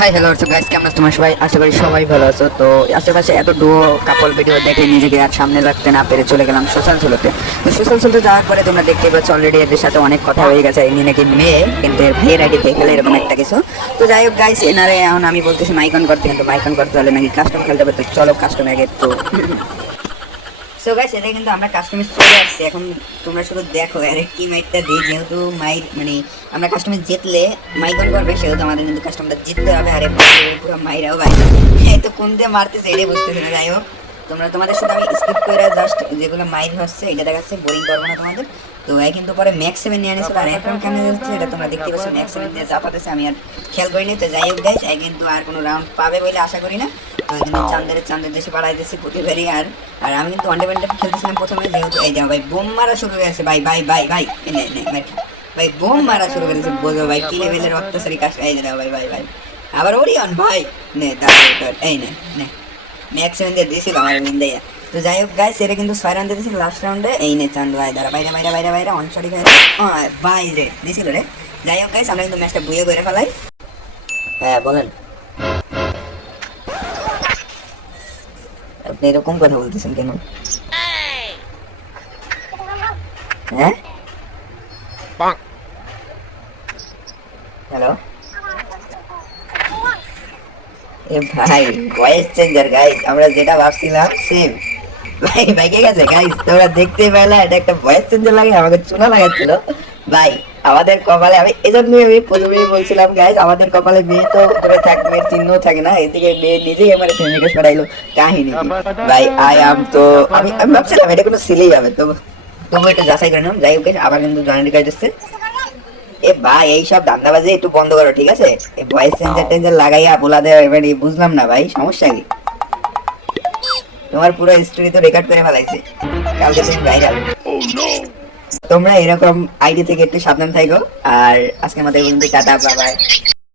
Hi hello আছো guys কেমন আছো তোমার সবাই? আশা করি সবাই ভালো আছো। তো আশেপাশে এত ডুয়ো কাপল ভিডিও দেখে নিজেকে আর সামনে রাখতে না পেরে চলে গেলাম সোশ্যাল সোলোতে তো। সোশ্যাল সোলোতে যাওয়ার পরে তোমরা দেখতে পাচ্ছ অলরেডি এদের সাথে অনেক কথা হয়ে গেছে। ইনি নাকি মেয়ে, কিন্তু এর ভাইয়ের আইডি পেয়ে গেলে এরকম একটা কিছু। তো যাই হোক গাইস এনারে এখন আমি বলতেছি মাইকন করতে, কিন্তু মাইকন করতে হলে নাকি কাস্টম খেলতে হবে। তো চলো কাস্টম আগে তো সো গাইস এটা কিন্তু আমরা কাস্টমে চলে আসছি। এখন তোমরা শুধু দেখো, আরে কি মাইকটা দিই, যেহেতু মাইক মানে আমরা কাস্টমে জিতলে মাইকন করবে, সেহেতু আমাদের কিন্তু কাস্টমটা জিততে হবে। আরে পুরো মাইরাও ভাই। তো কোন দিয়ে মারতেছে, এটাই বুঝতেছি না। যাই হোক, তোমরা তোমাদের সাথে আমি স্কিপ করে জাস্ট যেগুলো মাইর হচ্ছে, এটা দেখাচ্ছে বোরিং করব না তোমাদের। তো এই কিন্তু পরে ম্যাক্স সেভেন নিয়ে আনিছিল আর এখন কেমন যাচ্ছে এটা তোমরা দেখতে পাচ্ছ ম্যাক্স সেভেন দিয়ে চাপাতেছে আমি আর খেয়াল করিনি। তো যাই হোক গাইস এই কিন্তু আর কোনো রাউন্ড পাবে বলে আশা করি না। তো এই কিন্তু চান্দের আর আর আমি কিন্তু ওয়ান ডে খেলতেছিলাম প্রথমে যেহেতু এই যাও ভাই বোম মারা শুরু হয়ে গেছে। ভাই ভাই ভাই ভাই ভাই বোম মারা শুরু করেছে বোঝো ভাই কি লেভেলের অত্যাচারী কাজ ভাই ভাই ভাই। আবার ওরিয়ন ভাই নে দাও, এই নে নে। ম্যাক্স দিয়ে দিয়েছিল আমার নিন্দাইয়া তো যাই হোক গাইস এটা কিন্তু ছয় রান দিয়েছিল লাস্ট রাউন্ডে এই নে চান্দ ভাই দাঁড়া বাইরে বাইরে বাইরে বাইরে অনশটি বাইরে দিয়েছিল রে। যাই হোক গাইস আমরা কিন্তু ম্যাচটা বুয়ে করে ফেলাই। হ্যাঁ বলেন। আপনি এরকম কথা বলতেছেন কেন? হ্যাঁ? হ্যালো এ ভাই ভয়েস চেঞ্জার গাইস আমরা যেটা ভাবছিলাম সেম ভাই ভাই কে গেছে। গাইস তোমরা দেখতে পেলা এটা একটা ভয়েস চেঞ্জার লাগে আমাকে চুনা লাগাচ্ছিল। ভাই আমাদের কপালে আমি এই জন্যই আমি প্রথমেই বলছিলাম গাইস আমাদের কপালে মেয়ে তো ধরে থাকবে মেয়ের চিহ্ন থাকে না এদিকে মেয়ে নিজেই আমার ফ্রেন্ডকে সরাইলো কাহিনী? ভাই আই আম তো আমি আমি ভাবছিলাম এটা কোনো সিলেই হবে তো তবু একটু যাচাই করে নিলাম যাই হোক আবার কিন্তু জানানি কাজ এসছে। এ ভাই এইসব ধান্দাবাজি একটু বন্ধ করো ঠিক আছে? এই ভয়েস চেঞ্জার টেঞ্জার লাগাইয়া বলা দেয় এবারে বুঝলাম না ভাই সমস্যা কি? তোমার পুরো স্টোরি তো রেকর্ড করে ফেলাইছে। কালকে তুমি ভাইরাল তোমরা এরকম আইডি থেকে একটু সাবধান থাকো আর আজকে আমাদের টাটা বাবাই